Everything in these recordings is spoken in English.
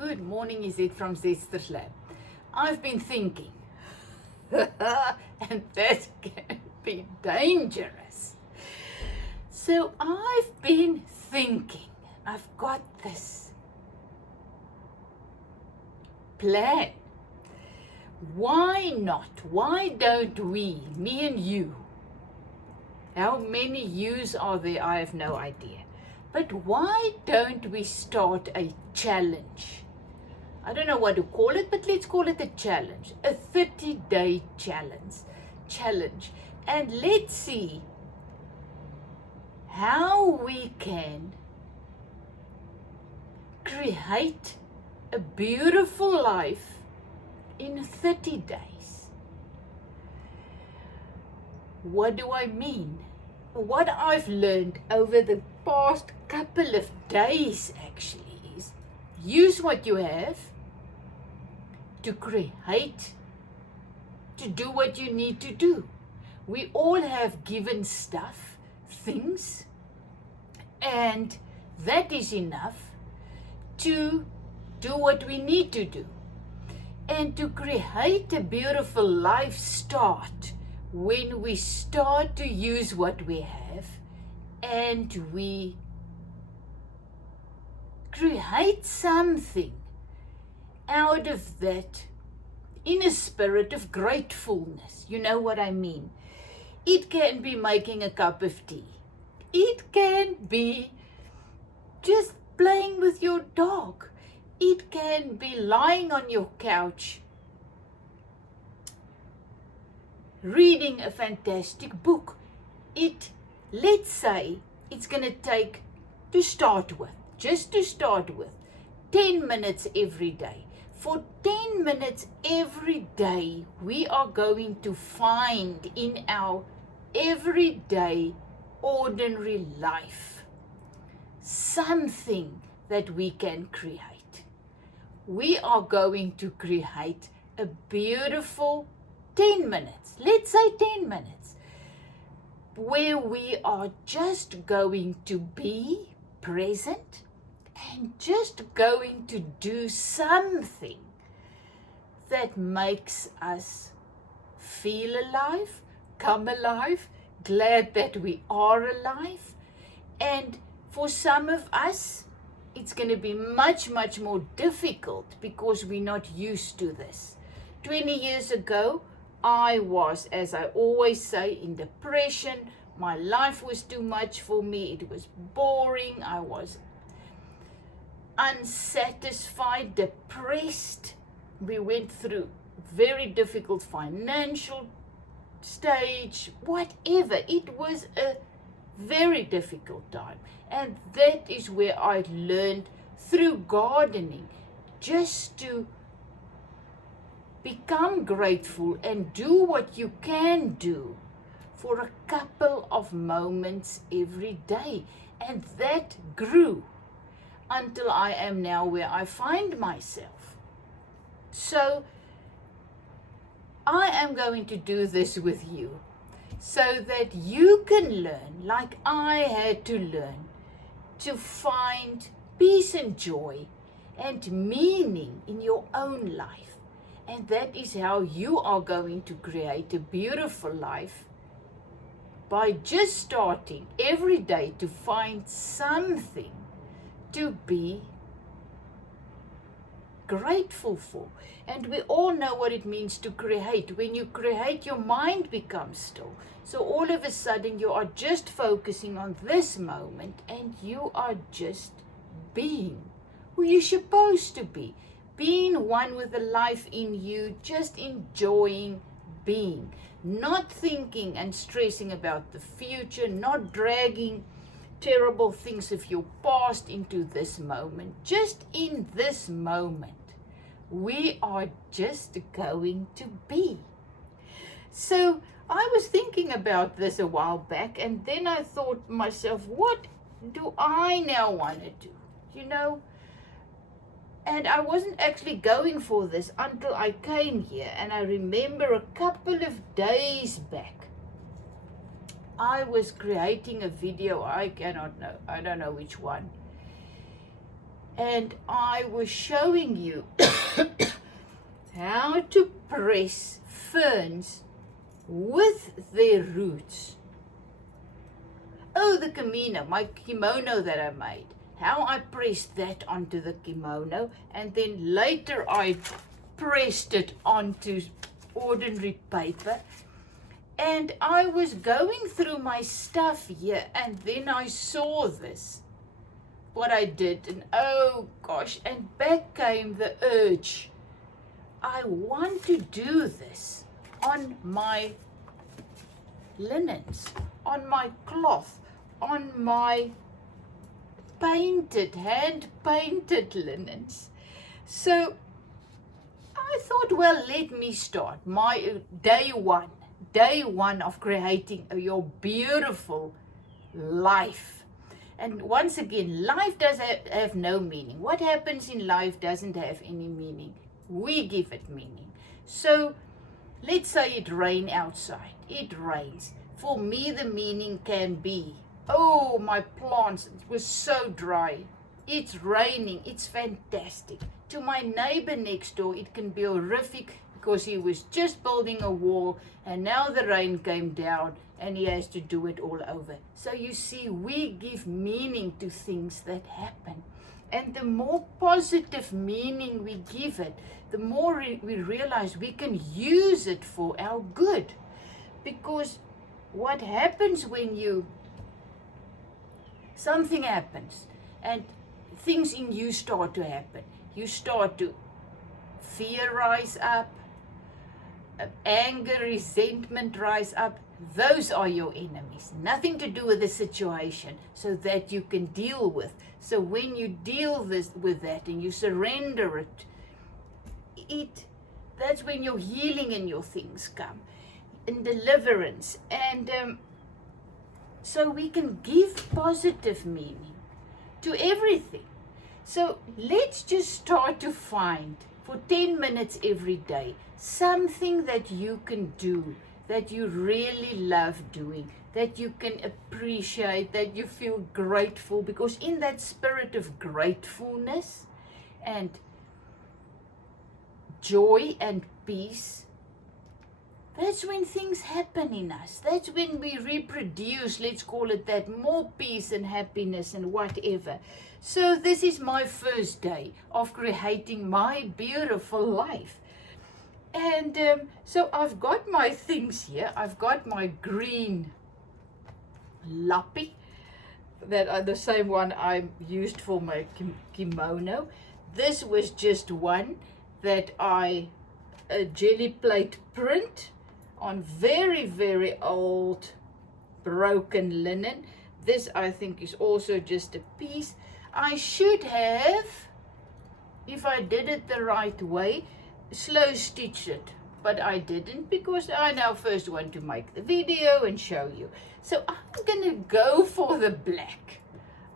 Good morning, is it from Zester's Lab. I've been thinking, and that can be dangerous. So I've been thinking, I've got this plan. Why not? Why don't we, me and you, how many yous are there? I have no idea. But why don't we start a challenge? I don't know what to call it, but let's call it a challenge. A 30-day challenge. And let's see how we can create a beautiful life in 30 days. What do I mean? What I've learned over the past couple of days actually is use what you have to create, to do what you need to do. We all have given stuff, things, and that is enough to do what we need to do. And to create a beautiful life start when we start to use what we have and we create something out of that in a spirit of gratefulness. You know what I mean? It can be making a cup of tea. It can be just playing with your dog. It can be lying on your couch reading a fantastic book. Let's say it's going to take, just to start with, 10 minutes every day. For 10 minutes every day, we are going to find in our everyday, ordinary life something that we can create. We are going to create a beautiful 10 minutes, let's say 10 minutes, where we are just going to be present and just going to do something that makes us feel alive, come alive, glad that we are alive. And for some of us, it's going to be much, much more difficult because we're not used to this. 20 years ago, I was, as I always say, in depression. My life was too much for me. It was boring. I was unsatisfied, depressed. We went through very difficult financial stage, whatever. It was a very difficult time. And that is where I learned through gardening just to become grateful and do what you can do for a couple of moments every day. And that grew until I am now where I find myself. So I am going to do this with you so that you can learn, like I had to learn, to find peace and joy and meaning in your own life. And that is how you are going to create a beautiful life, by just starting every day to find something to be grateful for. And we all know what it means to create. When you create, your mind becomes still. So all of a sudden you are just focusing on this moment and you are just being who you're supposed to be. Being one with the life in you, just enjoying being. Not thinking and stressing about the future, not dragging terrible things of your past into this moment. Just in this moment, we are just going to be. So I was thinking about this a while back, and then I thought to myself, what do I now want to do? You know? And I wasn't actually going for this until I came here. And I remember a couple of days back, I was creating a video. I don't know which one. and I was showing you how to press ferns with their roots. Oh, the kimono, my kimono that I made. How I pressed that onto the kimono, and then later I pressed it onto ordinary paper. And I was going through my stuff here, and then I saw this, what I did, and oh gosh, and back came the urge. I want to do this on my linens, on my cloth, on my painted, hand-painted linens. So I thought, well, let me start my day one of creating your beautiful life. And once again, life does have no meaning. What happens in life doesn't have any meaning. We give it meaning. So let's say it rains outside. It rains. For me, the meaning can be, oh, my plants, it was so dry. It's raining. It's fantastic. To my neighbor next door, it can be horrific because he was just building a wall and now the rain came down and he has to do it all over. So you see, we give meaning to things that happen. And the more positive meaning we give it, the more we realize we can use it for our good. Because what happens when something happens and things in you start to happen. You start to fear rise up, anger, resentment rise up. Those are your enemies. Nothing to do with the situation, so that you can deal with. So when you deal with that and you surrender it, that's when your healing and your things come, and deliverance. And so we can give positive meaning to everything. So let's just start to find for 10 minutes every day something that you can do that you really love doing, that you can appreciate, that you feel grateful, because in that spirit of gratefulness and joy and peace, that's when things happen in us. That's when we reproduce, let's call it that, more peace and happiness and whatever. So this is my first day of creating my beautiful life. And so I've got my things here. I've got my green lappy, that are the same one I used for my kimono. This was just one that a jelly plate print on very, very old broken linen. This I think is also just a piece. I should have, if I did it the right way, slow stitch it, but I didn't, because I now first want to make the video and show you. So I'm gonna go for the black.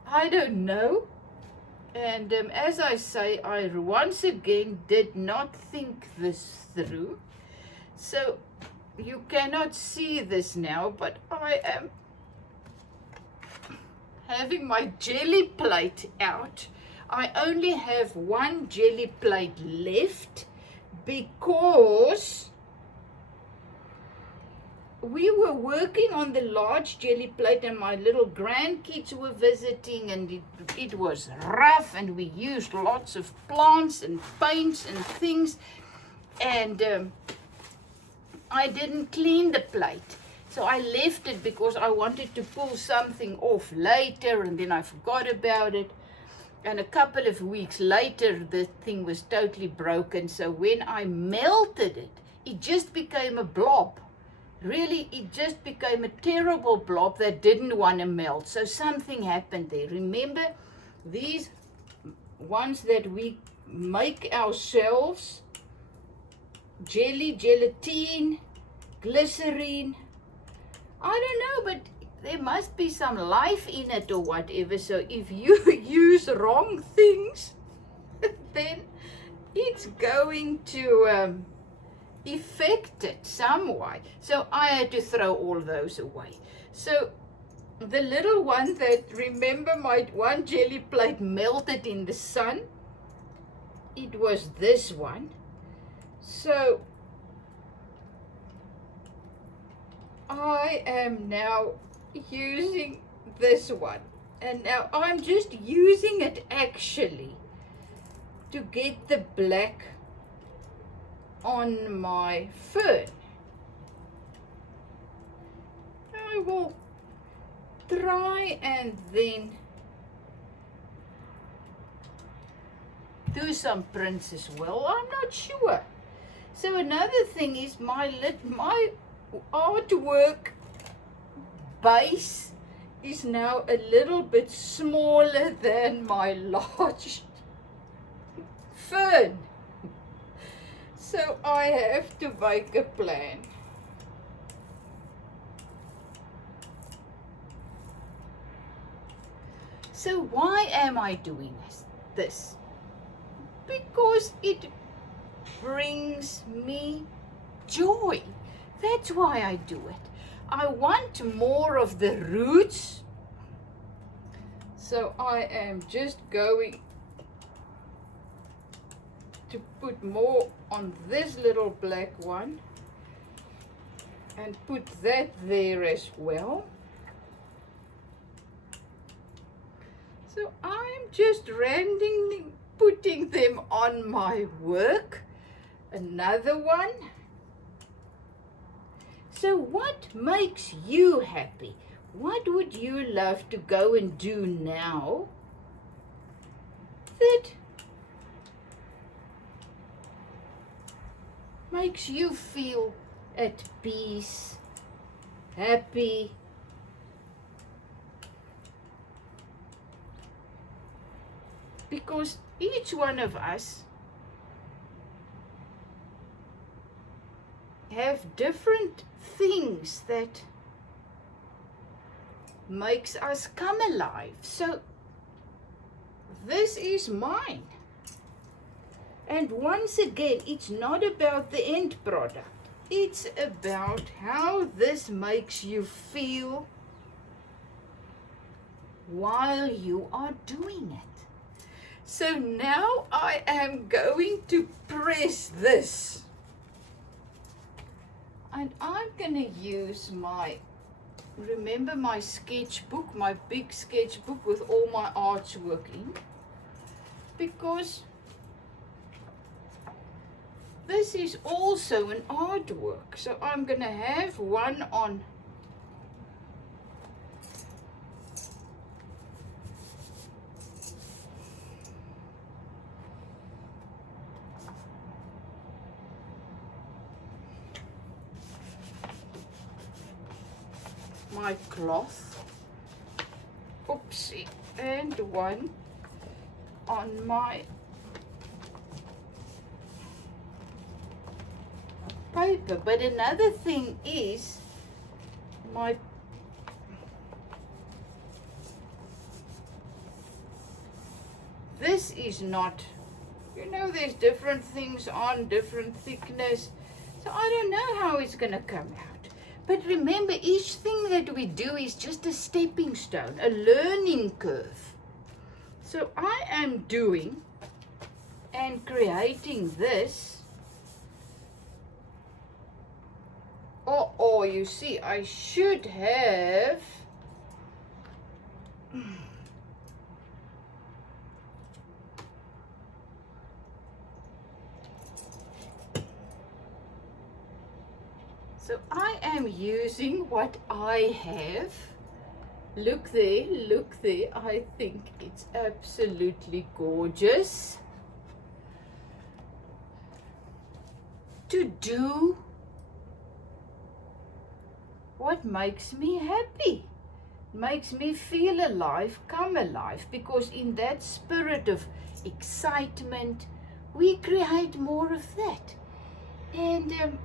I don't know. And as I say, I once again did not think this through. So you cannot see this now, but I am having my jelly plate out. I only have one jelly plate left because we were working on the large jelly plate and my little grandkids were visiting, and it was rough, and we used lots of plants and paints and things, and I didn't clean the plate. So I left it because I wanted to pull something off later, and then I forgot about it. And a couple of weeks later, the thing was totally broken. So when I melted it, it just became a blob. Really, it just became a terrible blob that didn't want to melt. So something happened there. Remember, these ones that we make ourselves, jelly, gelatine, glycerine, I don't know, but there must be some life in it or whatever. So if you use wrong things, then it's going to affect it somewhat. So I had to throw all those away. So the little one that, remember, my one jelly plate melted in the sun? It was this one. So I am now using this one, and now I'm just using it actually to get the black on my fern. I will try and then do some prints as well. I'm not sure. So another thing is my artwork base is now a little bit smaller than my large fern. So I have to make a plan. So why am I doing this? Because it brings me joy. That's why I do it. I want more of the roots. So I am just going to put more on this little black one and put that there as well. So I'm just randomly putting them on my work. Another one. So what makes you happy? What would you love to go and do now that makes you feel at peace, happy? Because each one of us have different things that makes us come alive. So this is mine. And once again, it's not about the end product. It's about how this makes you feel while you are doing it. So now I am going to press this. And I'm going to use remember my sketchbook, my big sketchbook with all my artwork in. Because this is also an artwork. So I'm going to have one on my cloth, oopsie, and one on my paper. But another thing is this is not, there's different things on different thickness, so I don't know how it's going to come out. But remember, each thing that we do is just a stepping stone, a learning curve. So I am doing and creating this. Oh, you see, I should have so I am using what I have. Look there, look there. I think it's absolutely gorgeous. To do what makes me happy, makes me feel alive, come alive, because in that spirit of excitement, we create more of that. And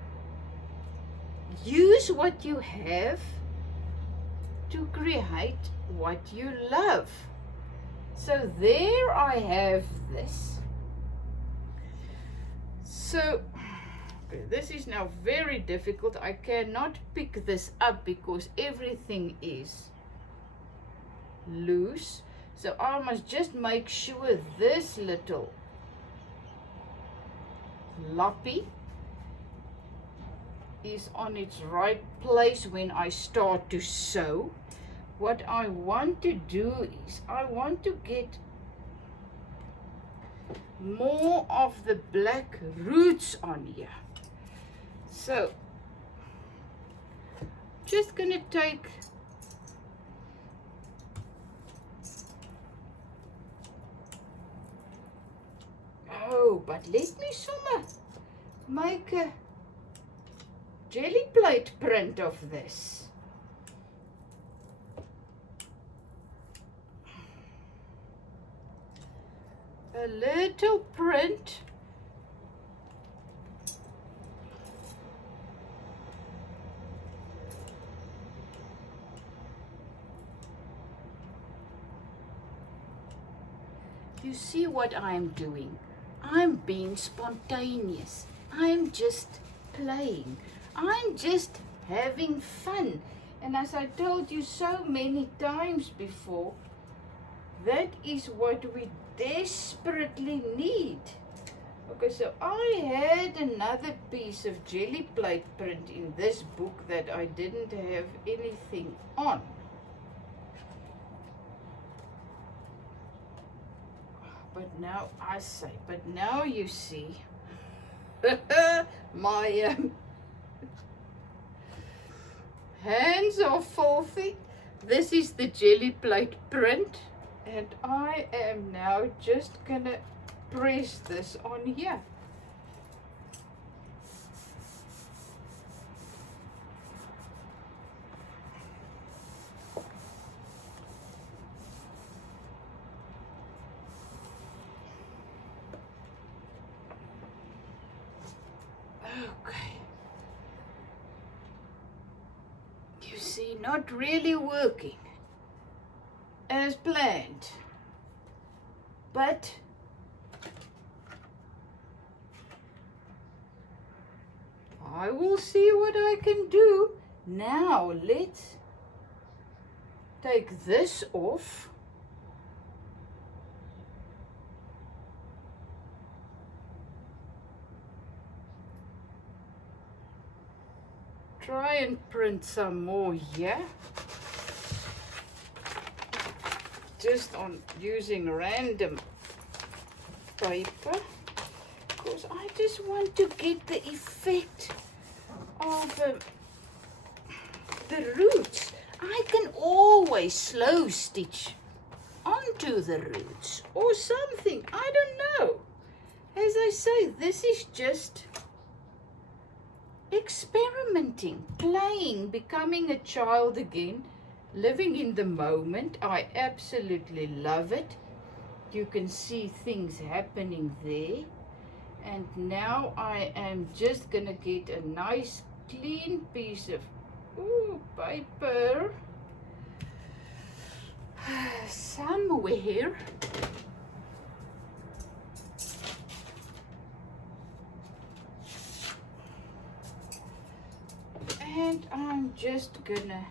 use what you have to create what you love. So there I have this. So this is now very difficult. I cannot pick this up because everything is loose. So I must just make sure this little loppy is on its right place when I start to sew. What I want to do is I want to get more of the black roots on here. So just gonna take but let me sommer make a jelly plate print of this. A little print. You see what I'm doing? I'm being spontaneous. I'm just playing. I'm just having fun. And as I told you so many times before, that is what we desperately need. Okay, so I had another piece of jelly plate print in this book that I didn't have anything on. But now you see my hands are filthy. This is the jelly plate print, and I am now just gonna press this on here. Okay. You see, not really working as planned, but I will see what I can do. Now let's take this off. Try and print some more here. Just on using random paper, because I just want to get the effect of the roots. I can always slow stitch onto the roots or something. I don't know. As I say, this is just experimenting, playing, becoming a child again, living in the moment. I absolutely love it. You can see things happening there. And now I am just gonna get a nice clean piece of paper somewhere. And I'm just gonna,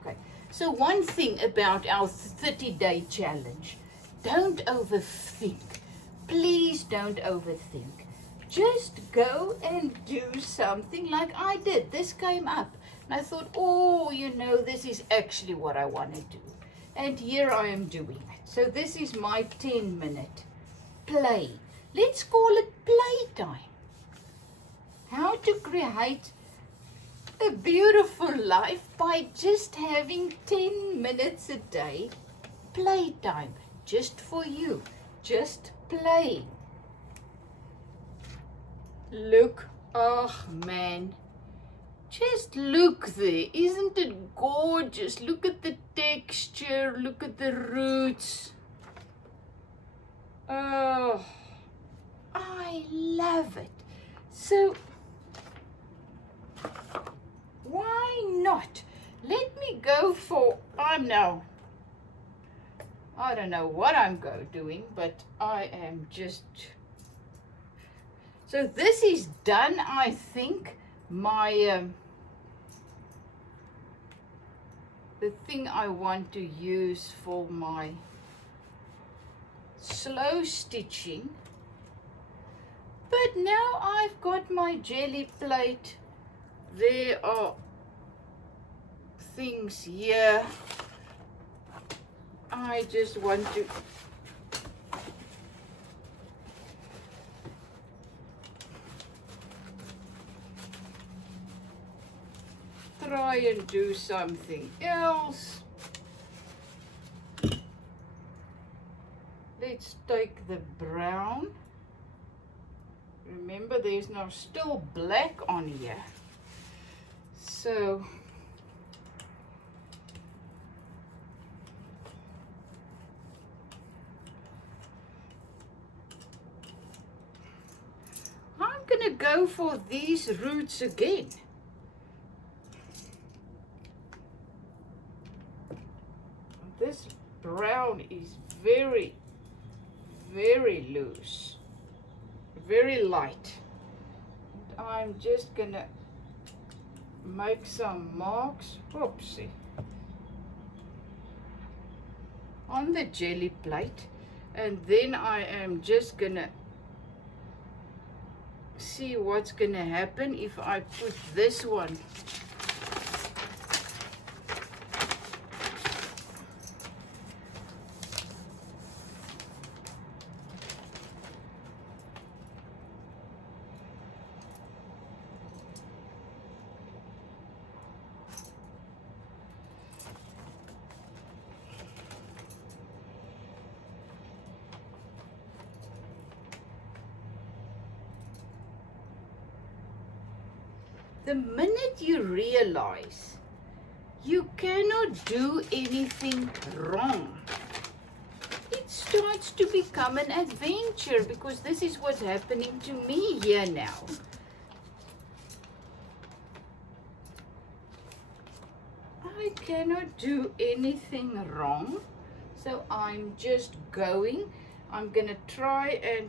okay, so one thing about our 30-day challenge, don't overthink. Please don't overthink. Just go and do something like I did. This came up and I thought, oh, you know, this is actually what I want to do. And here I am doing it. So this is my 10-minute play. Let's call it playtime. How to create a beautiful life by just having 10 minutes a day playtime, just for you, just playing. Look, oh man, just look there. Isn't it gorgeous? Look at the texture, look at the roots. Oh, I love it. So why not? Let me go for, I don't know what I'm doing, but I am just, so this is done. I think my the thing I want to use for my slow stitching. But now I've got my jelly plate. There are things here. I just want to try and do something else. Let's take the brown. Remember, there's now still black on here. So I'm gonna go for these roots again. This brown is very, very loose, very light. I'm just gonna make some marks, whoopsie, on the jelly plate, and then I am just gonna see what's gonna happen if I put this one the minute you realize you cannot do anything wrong, it starts to become an adventure, because this is what's happening to me here now. I cannot do anything wrong, so I'm just going. I'm gonna try and,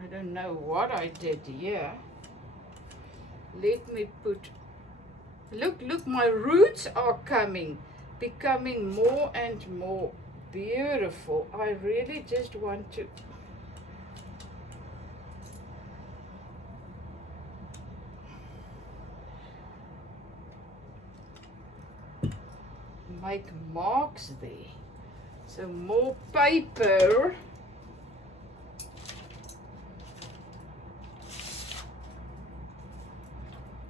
I don't know what I did here. Let me put, look, my roots are becoming more and more beautiful. I really just want to make marks there. So more paper.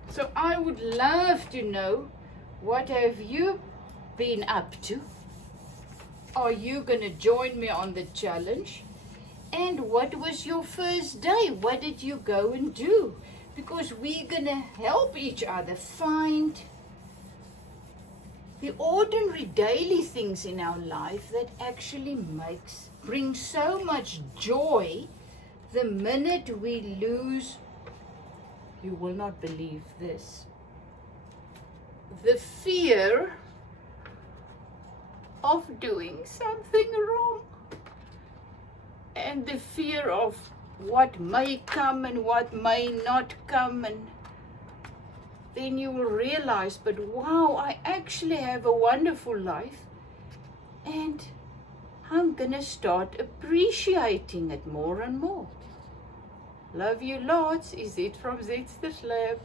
So I would love to know, what have you been up to? Are you going to join me on the challenge? And what was your first day? What did you go and do? Because we're going to help each other find the ordinary daily things in our life that actually bring so much joy. The minute we lose, you will not believe this, the fear of doing something wrong, and the fear of what may come and what may not come, and then you will realize, but wow, I actually have a wonderful life, and I'm gonna start appreciating it more and more. Love you lots. Is it from Zetster's Lab?